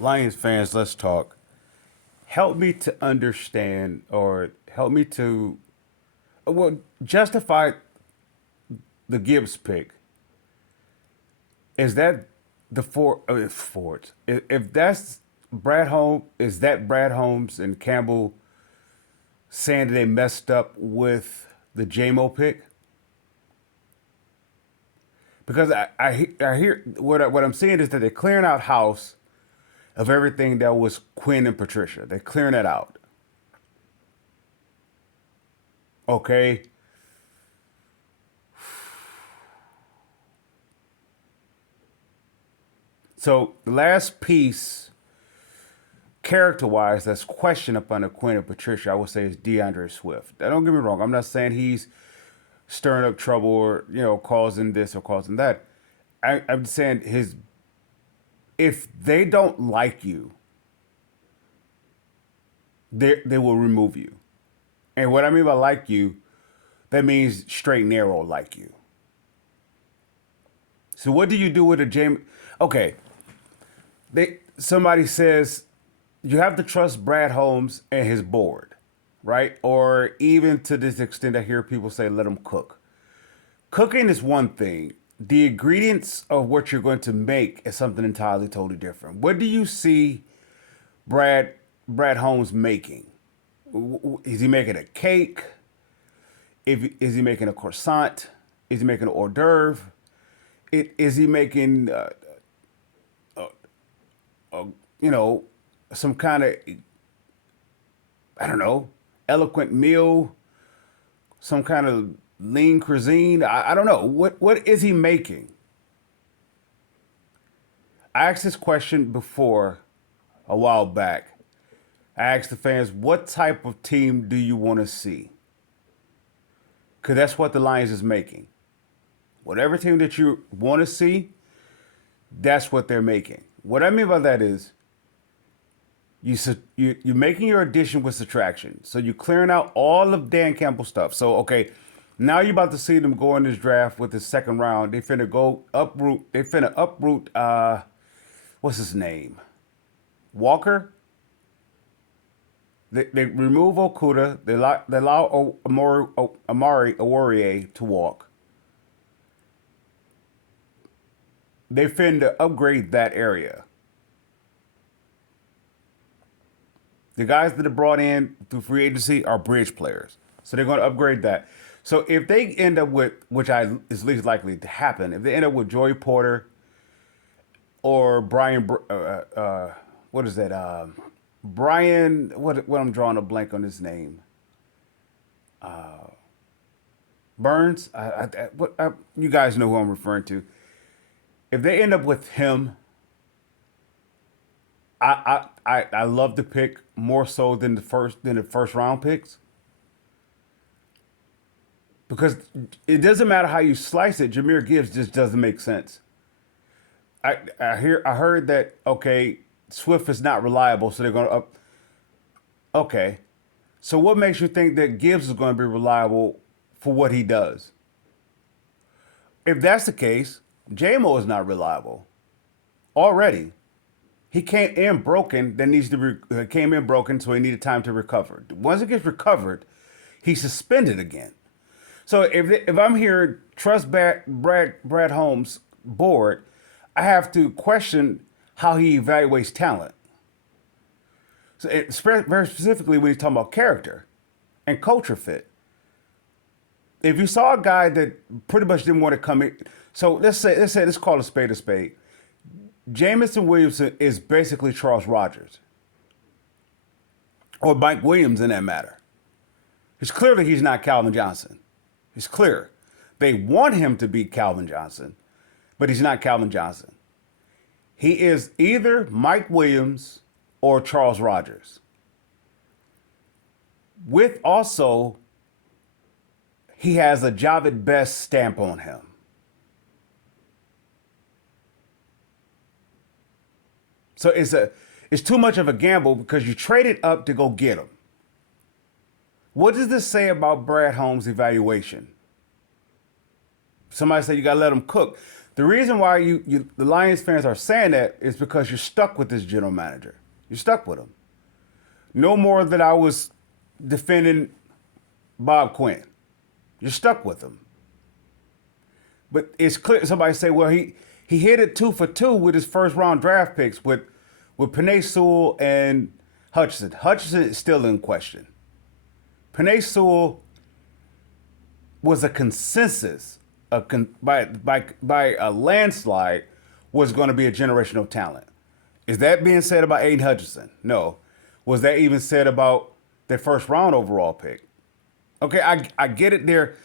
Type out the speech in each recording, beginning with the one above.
Lions fans, let's talk. Help me to understand, or help me to, justify the Gibbs pick. Is that the Fords? If that's Brad Holmes, is that Brad Holmes and Campbell saying that they messed up with the JMO pick? Because I hear what I'm seeing is that they're clearing out house of everything that was Quinn and Patricia. They're clearing it out. Okay. So the last piece, character wise, that's question up under Quinn and Patricia, I would say is DeAndre Swift. Now, don't get me wrong. I'm not saying he's stirring up trouble or causing this or causing that. I'm saying his if they don't like you, they will remove you. And what I mean by like you, that means straight narrow like you. So what do you do with a James? Okay, somebody says you have to trust Brad Holmes and his board, right? Or even to this extent, I hear people say let them cook. Cooking is one thing. The ingredients of what you're going to make is something entirely totally different. What do you see Brad Brad Holmes making? Is he making a cake? Is he making a croissant? Is he making an hors d'oeuvre? Is he making you know some kind of, I don't know, eloquent meal, some kind of lean cuisine? I don't know. What is he making? I asked this question before a while back. I asked the fans, what type of team do you want to see? Because that's what the Lions is making. Whatever team that you want to see, that's what they're making. What I mean by that is you're making your addition with subtraction. So you're clearing out all of Dan Campbell's stuff. So okay, now you're about to see them go in this draft with the second round. They finna go uproot. They finna uproot. What's his name? Walker. They remove Okuda. They allow Amari Oruwariye to walk. They finna upgrade that area. The guys that are brought in through free agency are bridge players, so they're going to upgrade that. So if they end up with, which is least likely to happen, if they end up with Joey Porter or what is that? Brian, what I'm drawing a blank on his name. Burns. You guys know who I'm referring to. If they end up with him, I love the pick more so than the first round picks, because it doesn't matter how you slice it. Jahmyr Gibbs just doesn't make sense. I heard that, okay, Swift is not reliable, so they're going to up. Okay, so what makes you think that Gibbs is going to be reliable for what he does? If that's the case, JMO is not reliable already. He came in broken. That needs to came in broken, so he needed time to recover. Once it gets recovered, he's suspended again. So if I'm here, trust Brad Holmes board, I have to question how he evaluates talent. So very specifically when he's talking about character and culture fit. If you saw a guy that pretty much didn't want to come in, so let's call a spade a spade. Jamison Williamson is basically Charles Rogers or Mike Williams in that matter. It's clearly he's not Calvin Johnson. It's clear. They want him to be Calvin Johnson, but he's not Calvin Johnson. He is either Mike Williams or Charles Rogers. With also, he has a Javid Best stamp on him. So it's too much of a gamble because you traded up to go get him. What does this say about Brad Holmes' evaluation? Somebody said you got to let him cook. The reason why the Lions fans are saying that is because you're stuck with this general manager. You're stuck with him. No more than I was defending Bob Quinn. You're stuck with him. But it's clear. Somebody say, well, he hit it 2 for 2 with his first round draft picks with Penei Sewell and Hutchinson. Hutchinson is still in question. Penei Sewell was a consensus by a landslide was going to be a generational talent. Is that being said about Aiden Hutchinson? No. Was that even said about their first round overall pick? Okay, I get it there.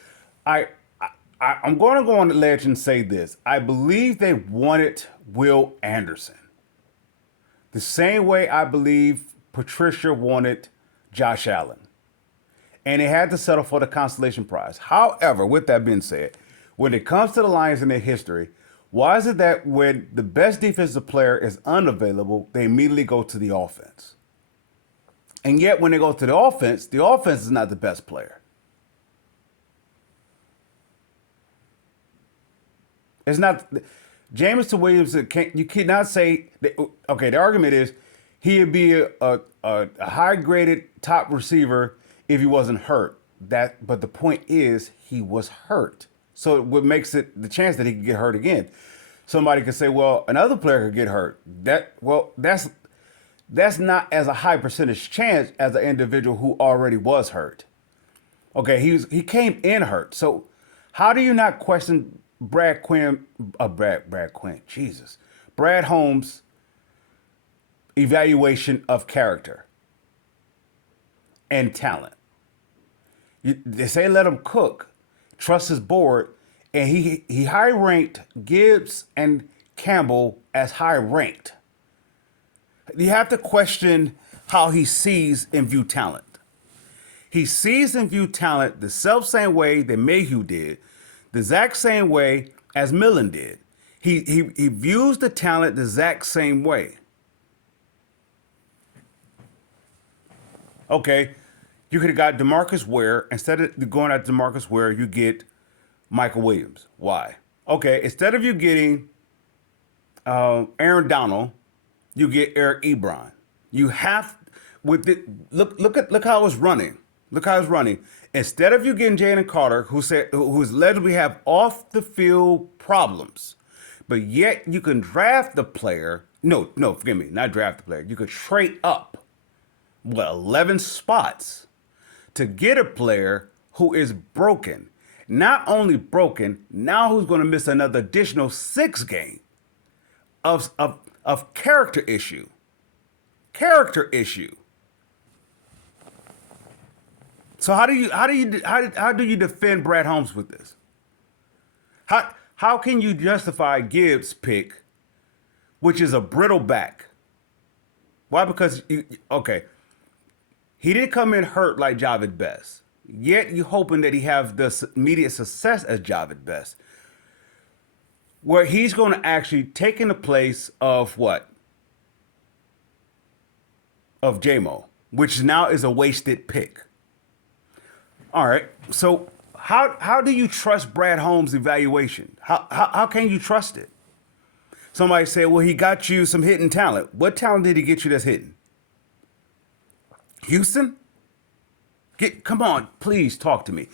I'm going to go on the ledge and say this. I believe they wanted Will Anderson. The same way I believe Patricia wanted Josh Allen. And they had to settle for the consolation prize. However, with that being said, when it comes to the Lions and their history, why is it that when the best defensive player is unavailable, they immediately go to the offense? And yet when they go to the offense is not the best player. It's not. Jameson Williams, you cannot say, okay, the argument is he'd be a high-graded top receiver if he wasn't hurt. But the point is he was hurt. So what makes it the chance that he could get hurt again? Somebody could say, well, another player could get hurt. That's not as a high percentage chance as an individual who already was hurt. Okay, he came in hurt. So how do you not question Brad Holmes' evaluation of character and talent? They say let him cook, trust his board, and he high ranked Gibbs and Campbell as high ranked. You have to question how he sees and view talent. He sees and view talent the self same way that Mayhew did, the exact same way as Millen did. He views the talent the exact same way. Okay, you could have got DeMarcus Ware. Instead of going at DeMarcus Ware, you get Michael Williams. Why? Okay, instead of you getting Aaron Donald, you get Eric Ebron. You have look how it's running. Look how it's running. Instead of you getting Jalen Carter, who's allegedly have off the field problems, but yet you can draft the player. No, forgive me, not draft the player. You could trade up 11 spots to get a player who is broken. Not only broken, now who's going to miss another additional 6 games of character issue. Character issue. So how do you defend Brad Holmes with this? How can you justify Gibbs' pick, which is a brittle back? Why? Because he didn't come in hurt like Javid Best. Yet you hoping that he have the immediate success as Javid Best, where he's going to actually take in the place of what? Of JMO, which now is a wasted pick. All right, so how do you trust Brad Holmes' evaluation? How can you trust it? Somebody say, well, he got you some hitting talent. What talent did he get you that's hitting? Houston? Come on, please talk to me.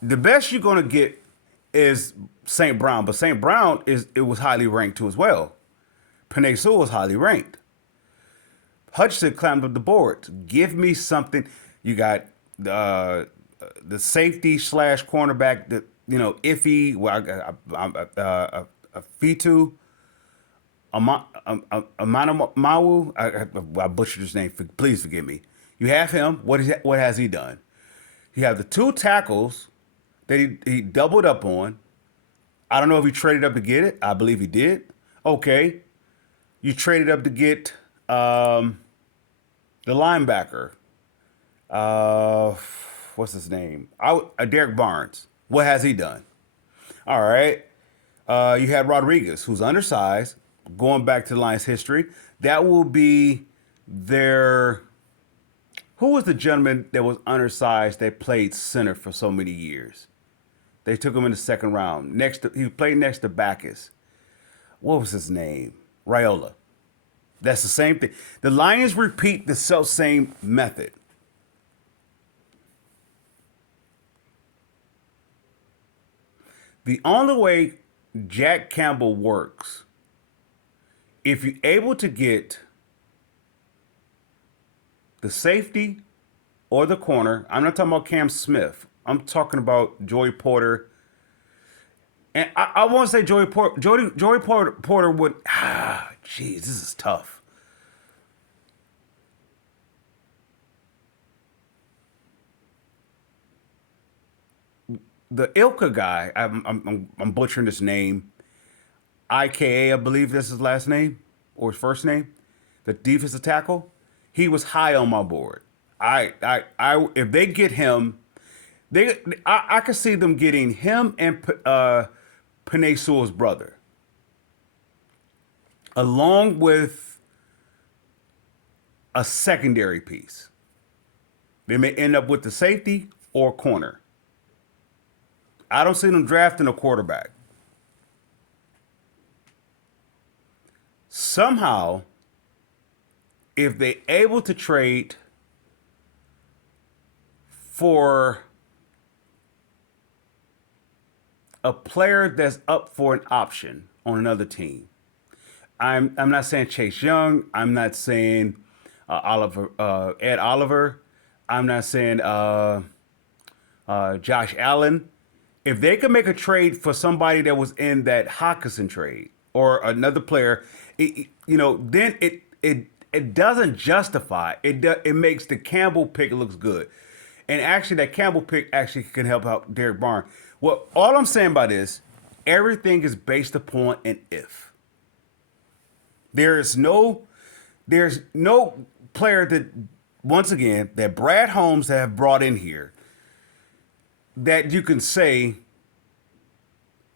The best you're gonna get is St. Brown, but St. Brown was highly ranked too as well. Penei Sewell was highly ranked. Hutchinson climbed up the boards. Give me something. You got the safety / cornerback that iffy. Fitu Amanawu. I butchered his name. Please forgive me. You have him. What has he done? You have the 2 tackles that he doubled up on. I don't know if he traded up to get it. I believe he did. Okay. You traded up to get the linebacker. What's his name? Derek Barnes. What has he done? All right. You had Rodriguez, who's undersized. Going back to the Lions' history, that will be their. Who was the gentleman that was undersized that played center for so many years? They took him in the second round. He played next to Backus. What was his name? Raiola. That's the same thing. The Lions repeat the self same method. The only way Jack Campbell works, if you're able to get the safety or the corner, I'm not talking about Cam Smith. I'm talking about Joey Porter. And I want to say Joey Porter would. Jeez, this is tough. The Ilka guy, I'm butchering his name. IKA, I believe that's his last name or his first name. The defensive tackle. He was high on my board. If they get him, I could see them getting him and Panay Sewell's brother, along with a secondary piece. They may end up with the safety or corner. I don't see them drafting a quarterback. Somehow, if they're able to trade for a player that's up for an option on another team, I'm not saying Chase Young. I'm not saying Ed Oliver. I'm not saying Josh Allen. If they could make a trade for somebody that was in that Hawkinson trade or another player, then it doesn't justify it. It makes the Campbell pick looks good, and actually that Campbell pick actually can help out Derek Barnes. Well, all I'm saying by this, everything is based upon an if. There's no player that, once again, that Brad Holmes have brought in here that you can say,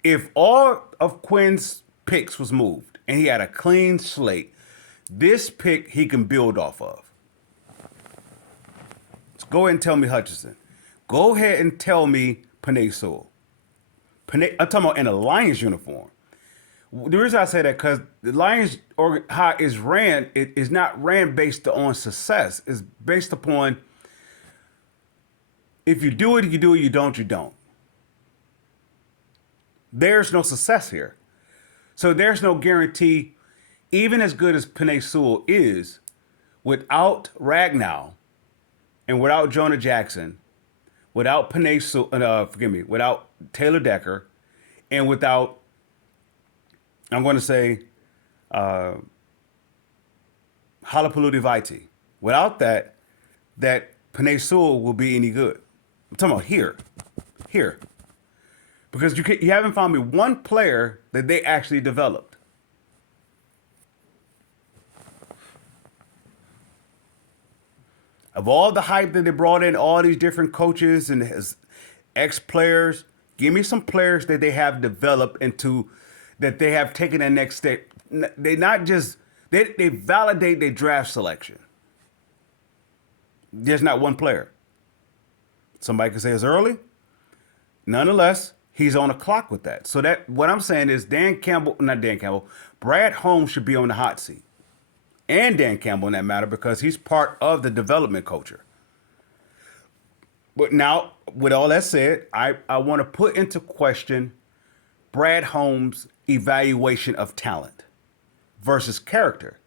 if all of Quinn's picks was moved and he had a clean slate, this pick he can build off of. So go ahead and tell me Hutchinson. Go ahead and tell me Panay Sewell. I'm talking about in a Lions uniform. The reason I say that because the Lions how is ran, it is not ran based on success. It's based upon if you do it, you do it. You don't, you don't. There's no success here. So there's no guarantee, even as good as Panay Sewell is, without Ragnow and without Jonah Jackson, without Panay Sewell, without Taylor Decker, and without, I'm going to say, Halapaludi Vaiti. Without that Panay Sewell will be any good. I'm talking about here. Because you haven't found me one player that they actually developed. Of all the hype that they brought in, all these different coaches and his ex-players, give me some players that they have developed into, that they have taken that next step. They not just, they validate their draft selection. There's not one player. Somebody could say it's early. Nonetheless, he's on the clock with that. So that what I'm saying is Brad Holmes should be on the hot seat. And Dan Campbell in that matter, because he's part of the development culture. But now, with all that said, I want to put into question Brad Holmes' evaluation of talent versus character.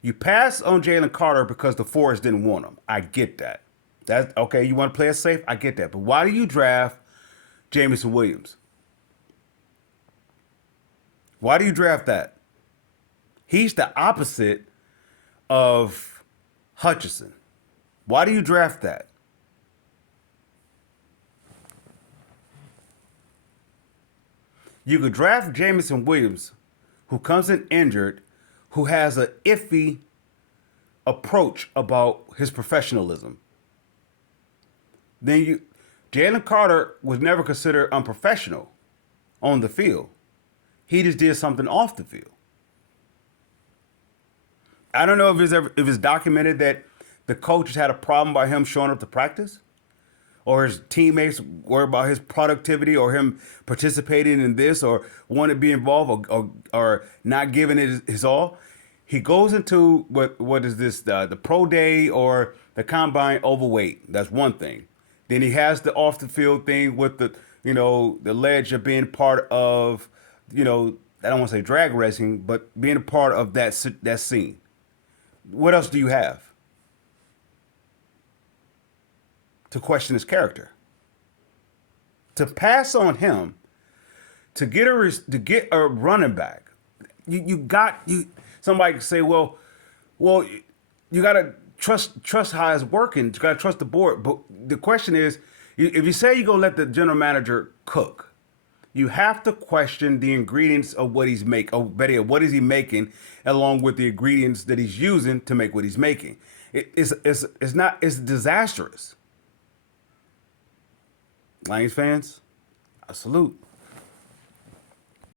You pass on Jalen Carter because the Forest didn't want him. I get that. That's okay. You want to play it safe? I get that. But why do you draft Jameson Williams? Why do you draft that? He's the opposite of Hutchinson. Why do you draft that? You could draft Jameson Williams, who comes in injured, who has an iffy approach about his professionalism. Then Jalen Carter was never considered unprofessional on the field. He just did something off the field. I don't know if it's documented that the coaches had a problem by him showing up to practice, or his teammates worry about his productivity or him participating in this or want to be involved or not giving it his all. He goes into what is this the pro day or the combine overweight. That's one thing. Then he has the off the field thing with the the ledge of being part of I don't want to say drag racing, but being a part of that scene. What else do you have to question his character? To pass on him to get a running back, you got you. Somebody could say, well, you gotta trust how it's working. You gotta trust the board. But the question is, if you say you gonna let the general manager cook, you have to question the ingredients of what he's making. Or better yet, what is he making, along with the ingredients that he's using to make what he's making. It's disastrous. Lions fans, I salute.